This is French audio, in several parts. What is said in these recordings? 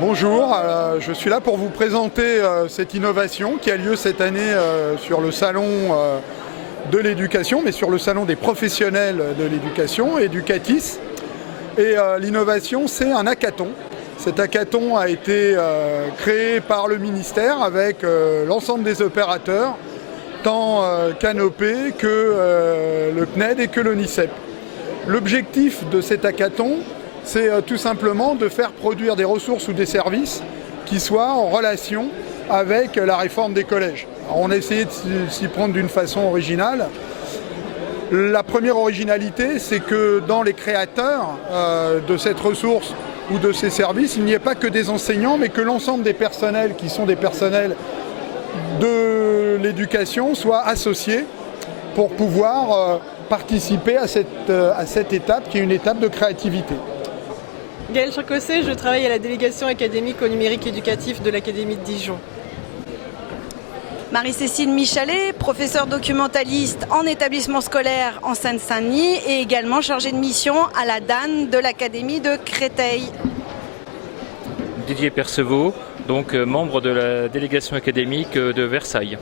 Bonjour, je suis là pour vous présenter cette innovation qui a lieu cette année sur le salon de l'éducation, mais sur le salon des professionnels de l'éducation, Educatis. Et l'innovation, c'est un hackathon. Cet hackathon a été créé par le ministère avec l'ensemble des opérateurs, tant Canopé que le CNED et que l'ONICEP. L'objectif de cet hackathon, c'est tout simplement de faire produire des ressources ou des services qui soient en relation avec la réforme des collèges. Alors, on a essayé de s'y prendre d'une façon originale. La première originalité, c'est que dans les créateurs de cette ressource ou de ces services, il n'y ait pas que des enseignants, mais que l'ensemble des personnels qui sont des personnels de l'éducation soient associés pour pouvoir participer à cette étape qui est une étape de créativité. Gaëlle Chancossé, je travaille à la délégation académique au numérique éducatif de l'Académie de Dijon. Marie-Cécile Michalet, professeure documentaliste en établissement scolaire en Seine-Saint-Denis et également chargée de mission à la DAN de l'Académie de Créteil. Didier Perceveau, donc membre de la délégation académique de Versailles.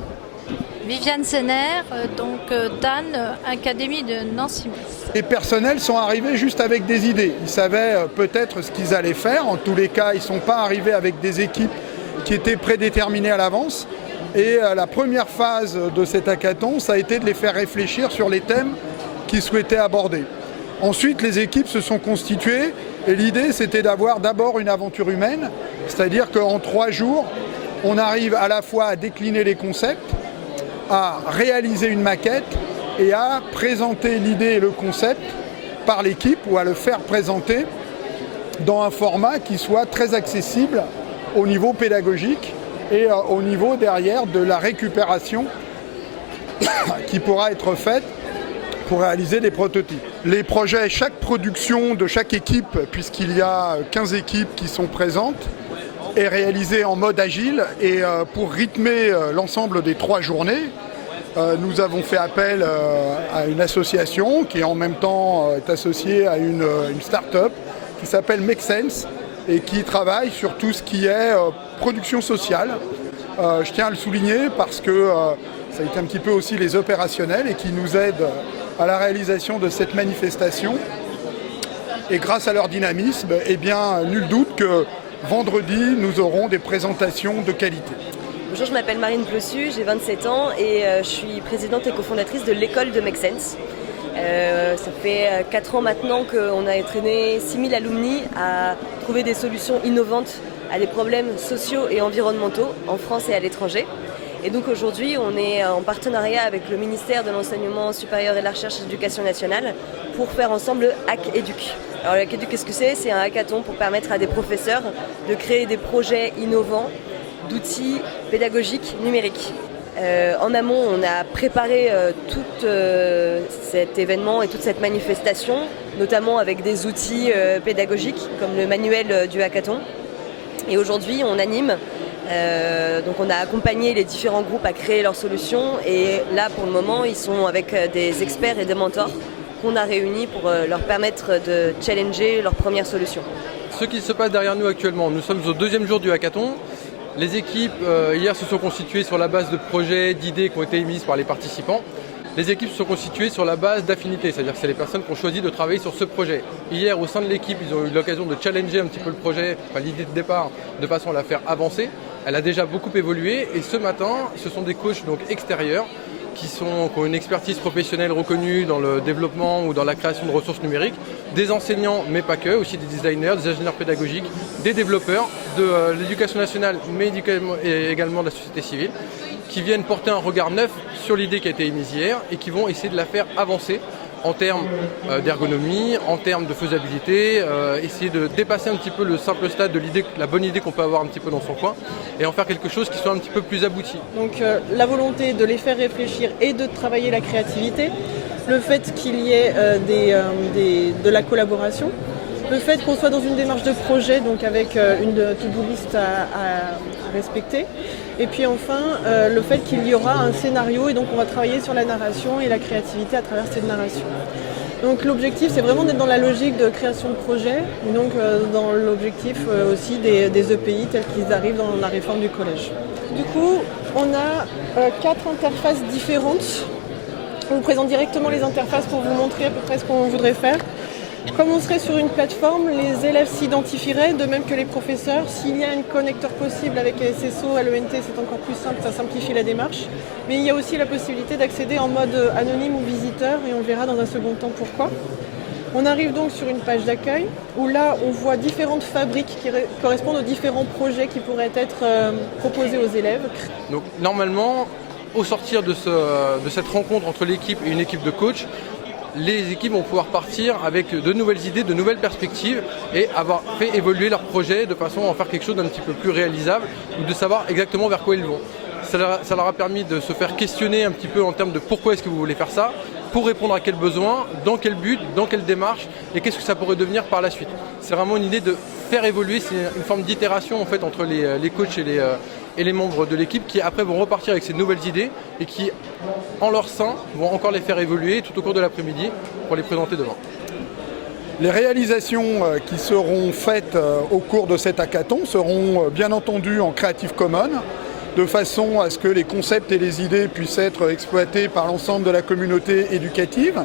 Viviane Senner, donc DAN, Académie de Nancy. Les personnels sont arrivés juste avec des idées. Ils savaient peut-être ce qu'ils allaient faire. En tous les cas, ils ne sont pas arrivés avec des équipes qui étaient prédéterminées à l'avance. Et la première phase de cet hackathon, ça a été de les faire réfléchir sur les thèmes qu'ils souhaitaient aborder. Ensuite, les équipes se sont constituées et l'idée, c'était d'avoir d'abord une aventure humaine, c'est-à-dire qu'en 3 jours, on arrive à la fois à décliner les concepts, à réaliser une maquette et à présenter l'idée et le concept par l'équipe ou à le faire présenter dans un format qui soit très accessible au niveau pédagogique et au niveau derrière de la récupération qui pourra être faite pour réaliser des prototypes. Les projets, chaque production de chaque équipe, puisqu'il y a 15 équipes qui sont présentes, est réalisé en mode agile et pour rythmer l'ensemble des 3 journées, nous avons fait appel à une association qui en même temps est associée à une start-up qui s'appelle Make Sense et qui travaille sur tout ce qui est production sociale. Je tiens à le souligner parce que ça a été un petit peu aussi les opérationnels et qui nous aident à la réalisation de cette manifestation. Et grâce à leur dynamisme, eh bien, nul doute que vendredi, nous aurons des présentations de qualité. Bonjour, je m'appelle Marine Plossu, j'ai 27 ans et je suis présidente et cofondatrice de l'école de Make Sense. Ça fait 4 ans maintenant qu'on a entraîné 6000 alumni à trouver des solutions innovantes à des problèmes sociaux et environnementaux en France et à l'étranger. Et donc aujourd'hui, on est en partenariat avec le ministère de l'Enseignement supérieur et de la Recherche et de l'Éducation nationale pour faire ensemble le Hack Educ. Alors le Hack Educ, qu'est-ce que c'est ? C'est un hackathon pour permettre à des professeurs de créer des projets innovants d'outils pédagogiques numériques. En amont, on a préparé tout cet événement et toute cette manifestation, notamment avec des outils pédagogiques comme le manuel du hackathon. Et aujourd'hui, on anime. Donc on a accompagné les différents groupes à créer leurs solutions et là pour le moment ils sont avec des experts et des mentors qu'on a réunis pour leur permettre de challenger leurs premières solutions. Ce qui se passe derrière nous actuellement, nous sommes au 2e jour du hackathon. Les équipes hier se sont constituées sur la base de projets, d'idées qui ont été émises par les participants. Les équipes se sont constituées sur la base d'affinités, c'est-à-dire que c'est les personnes qui ont choisi de travailler sur ce projet. Hier, au sein de l'équipe, ils ont eu l'occasion de challenger un petit peu le projet, l'idée de départ, de façon à la faire avancer. Elle a déjà beaucoup évolué et ce matin, ce sont des coachs donc, extérieurs qui ont une expertise professionnelle reconnue dans le développement ou dans la création de ressources numériques, des enseignants, mais pas que, aussi des designers, des ingénieurs pédagogiques, des développeurs de l'éducation nationale, mais également de la société civile, qui viennent porter un regard neuf sur l'idée qui a été émise hier et qui vont essayer de la faire avancer en termes d'ergonomie, en termes de faisabilité, essayer de dépasser un petit peu le simple stade de l'idée, la bonne idée qu'on peut avoir un petit peu dans son coin et en faire quelque chose qui soit un petit peu plus abouti. Donc la volonté de les faire réfléchir et de travailler la créativité, le fait qu'il y ait de la collaboration, le fait qu'on soit dans une démarche de projet, donc avec une to-do list à respecter. Et puis enfin, le fait qu'il y aura un scénario et donc on va travailler sur la narration et la créativité à travers cette narration. Donc l'objectif, c'est vraiment d'être dans la logique de création de projet, et donc dans l'objectif aussi des EPI tels qu'ils arrivent dans la réforme du collège. Du coup, on a 4 interfaces différentes. On vous présente directement les interfaces pour vous montrer à peu près ce qu'on voudrait faire. Comme on serait sur une plateforme, les élèves s'identifieraient, de même que les professeurs. S'il y a un connecteur possible avec les SSO à l'ENT, c'est encore plus simple, ça simplifie la démarche. Mais il y a aussi la possibilité d'accéder en mode anonyme ou visiteur, et on verra dans un second temps pourquoi. On arrive donc sur une page d'accueil, où là on voit différentes fabriques qui correspondent aux différents projets qui pourraient être proposés aux élèves. Donc normalement, au sortir de cette rencontre entre l'équipe et une équipe de coach, les équipes vont pouvoir partir avec de nouvelles idées, de nouvelles perspectives et avoir fait évoluer leur projet de façon à en faire quelque chose d'un petit peu plus réalisable ou de savoir exactement vers quoi ils vont. Ça leur a permis de se faire questionner un petit peu en termes de pourquoi est-ce que vous voulez faire ça, pour répondre à quel besoin, dans quel but, dans quelle démarche et qu'est-ce que ça pourrait devenir par la suite. C'est vraiment une idée de faire évoluer, c'est une forme d'itération en fait entre les coachs et les membres de l'équipe qui après vont repartir avec ces nouvelles idées et qui en leur sein vont encore les faire évoluer tout au cours de l'après-midi pour les présenter demain. Les réalisations qui seront faites au cours de cet hackathon seront bien entendu en Creative Commons, de façon à ce que les concepts et les idées puissent être exploités par l'ensemble de la communauté éducative.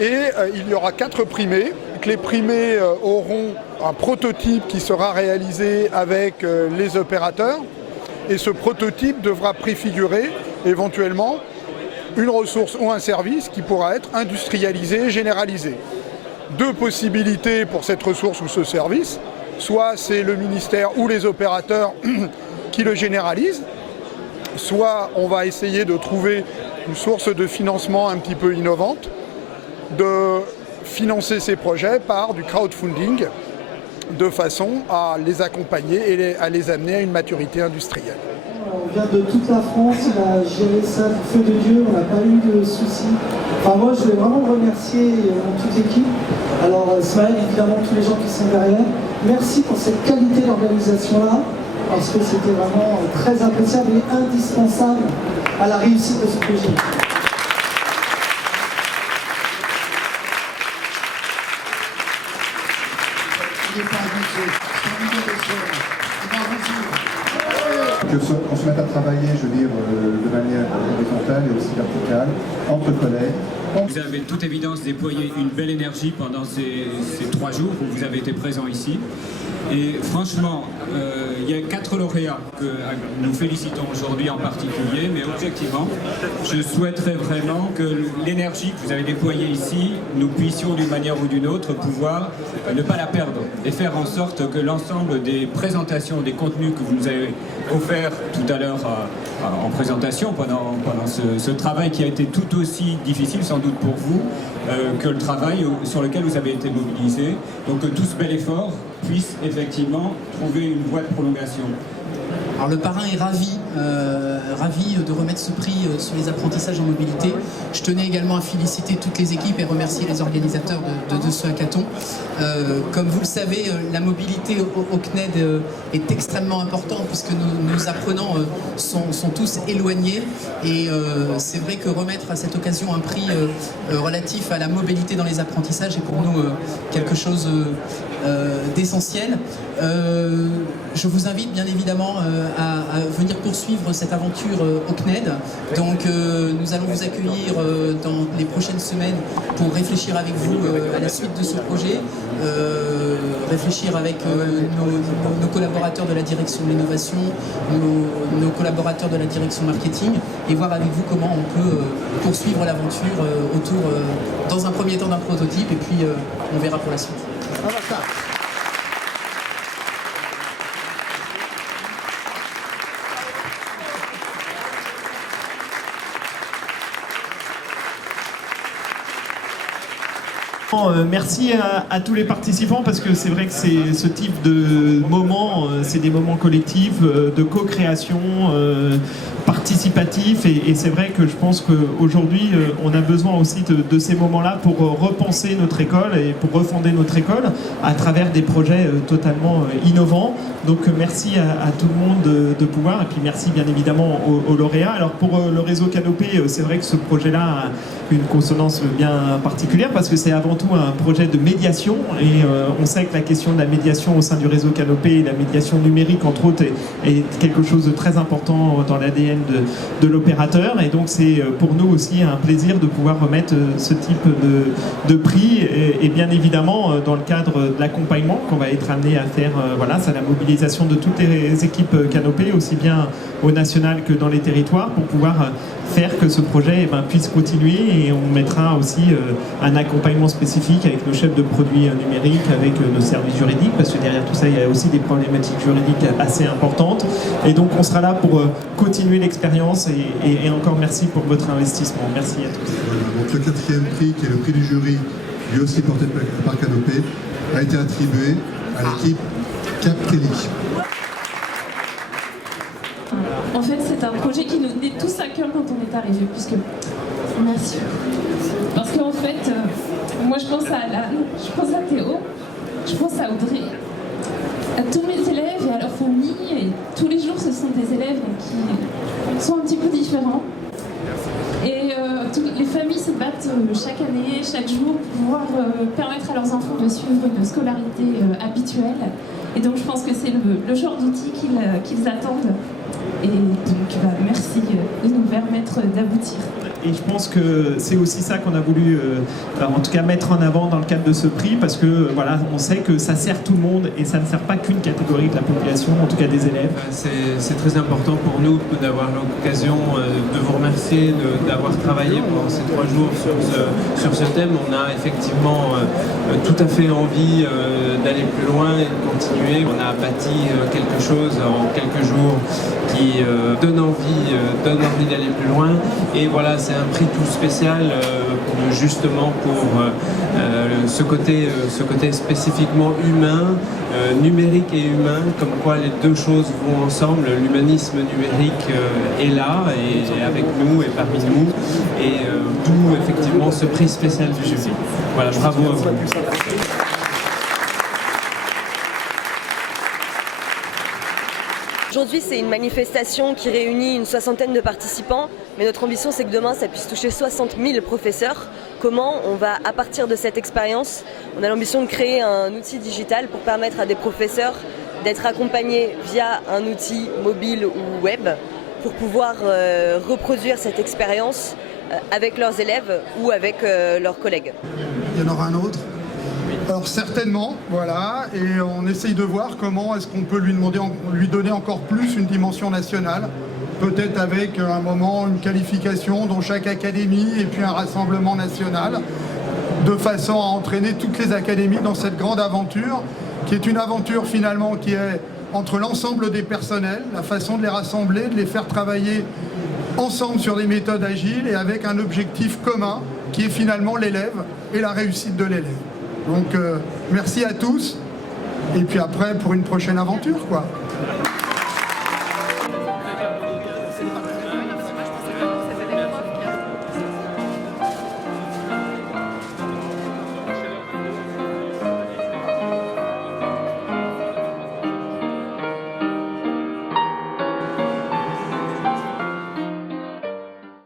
Et il y aura 4 primés. Les primés auront un prototype qui sera réalisé avec les opérateurs. Et ce prototype devra préfigurer éventuellement une ressource ou un service qui pourra être industrialisé, généralisé. 2 possibilités pour cette ressource ou ce service. Soit c'est le ministère ou les opérateurs qui le généralisent, soit on va essayer de trouver une source de financement un petit peu innovante, de financer ces projets par du crowdfunding, de façon à les accompagner et à les amener à une maturité industrielle. On vient de toute la France, on a géré ça du feu de Dieu, on n'a pas eu de soucis. Enfin moi je voulais vraiment remercier toute l'équipe. Alors Ismaël, évidemment tous les gens qui sont derrière. Merci pour cette qualité d'organisation là, parce que c'était vraiment très appréciable et indispensable à la réussite de ce projet. Qu'on se mette à travailler, je veux dire, de manière horizontale et aussi verticale, entre collègues. Vous avez de toute évidence déployé une belle énergie pendant ces 3 jours où vous avez été présents ici. Et franchement, il y a 4 lauréats que nous félicitons aujourd'hui en particulier, mais objectivement, je souhaiterais vraiment que l'énergie que vous avez déployée ici, nous puissions d'une manière ou d'une autre pouvoir ne pas la perdre et faire en sorte que l'ensemble des présentations, des contenus que vous nous avez offerts tout à l'heure en présentation pendant ce travail qui a été tout aussi difficile sans doute pour vous que le travail sur lequel vous avez été mobilisé. Donc que tout ce bel effort puisse effectivement trouver une voie de prolongation. Alors le parrain est ravi de remettre ce prix sur les apprentissages en mobilité. Je tenais également à féliciter toutes les équipes et remercier les organisateurs de ce hackathon. Comme vous le savez, la mobilité au CNED est extrêmement importante puisque nos apprenants sont tous éloignés et c'est vrai que remettre à cette occasion un prix relatif à la mobilité dans les apprentissages est pour nous quelque chose d'essentiel. Je vous invite bien évidemment à venir poursuivre cette aventure au CNED. Donc nous allons vous accueillir dans les prochaines semaines pour réfléchir avec vous à la suite de ce projet, réfléchir avec nos collaborateurs de la direction de l'innovation, nos collaborateurs de la direction marketing et voir avec vous comment on peut poursuivre l'aventure autour, dans un premier temps d'un prototype et puis on verra pour la suite. Merci à tous les participants parce que c'est vrai que c'est ce type de moments, c'est des moments collectifs, de co-création, participatif et c'est vrai que je pense qu'aujourd'hui on a besoin aussi de ces moments-là pour repenser notre école et pour refonder notre école à travers des projets totalement innovants. Donc merci à tout le monde de pouvoir, et puis merci bien évidemment aux lauréats. Alors pour le réseau Canopé, c'est vrai que ce projet-là a une consonance bien particulière parce que c'est avant tout un projet de médiation et on sait que la question de la médiation au sein du réseau Canopé et la médiation numérique entre autres est quelque chose de très important dans l'ADN de l'opérateur, et donc c'est pour nous aussi un plaisir de pouvoir remettre ce type de prix et bien évidemment dans le cadre de l'accompagnement qu'on va être amené à faire, voilà, c'est la mobilisation de toutes les équipes Canopé, aussi bien au national que dans les territoires, pour pouvoir faire que ce projet puisse continuer, et on mettra aussi un accompagnement spécifique avec nos chefs de produits numériques, avec nos services juridiques, parce que derrière tout ça il y a aussi des problématiques juridiques assez importantes, et donc on sera là pour continuer l'expérience et encore merci pour votre investissement. Merci à tous. Donc le 4e prix, qui est le prix du jury, lui aussi porté par Canopé, a été attribué à l'équipe Captelli. En fait, c'est un projet qui nous tenait tous à cœur quand on est arrivé, puisque... Merci. Parce qu'en fait, moi je pense à Alan, je pense à Théo, je pense à Audrey, à tous mes élèves et à leur famille, et tous les jours ce sont des élèves qui sont un petit peu différents. Et les familles se battent chaque année, chaque jour, pour pouvoir permettre à leurs enfants de suivre une scolarité habituelle. Et donc je pense que c'est le genre d'outil qu'ils attendent. Et donc merci de nous permettre d'aboutir. Et je pense que c'est aussi ça qu'on a voulu en tout cas mettre en avant dans le cadre de ce prix, parce que voilà, on sait que ça sert tout le monde et ça ne sert pas qu'une catégorie de la population, en tout cas des élèves. C'est très important pour nous d'avoir l'occasion de vous remercier d'avoir travaillé pendant ces 3 jours sur ce thème. On a effectivement tout à fait envie d'aller plus loin et de continuer. On a bâti quelque chose en quelques jours qui donne envie d'aller plus loin, et voilà, c'est un prix tout spécial justement pour ce côté spécifiquement humain, numérique et humain, comme quoi les deux choses vont ensemble. L'humanisme numérique est là et avec nous et parmi nous, et d'où effectivement ce prix spécial du jury. Voilà, bravo à vous. Aujourd'hui, c'est une manifestation qui réunit une 60aine de participants, mais notre ambition, c'est que demain, ça puisse toucher 60 000 professeurs. Comment on va, à partir de cette expérience, on a l'ambition de créer un outil digital pour permettre à des professeurs d'être accompagnés via un outil mobile ou web pour pouvoir reproduire cette expérience avec leurs élèves ou avec leurs collègues. Il y en aura un autre ? Alors certainement, voilà, et on essaye de voir comment est-ce qu'on peut lui donner encore plus une dimension nationale, peut-être avec un moment, une qualification dans chaque académie et puis un rassemblement national, de façon à entraîner toutes les académies dans cette grande aventure, qui est une aventure finalement qui est entre l'ensemble des personnels, la façon de les rassembler, de les faire travailler ensemble sur des méthodes agiles et avec un objectif commun qui est finalement l'élève et la réussite de l'élève. Donc merci à tous, et puis après pour une prochaine aventure, quoi.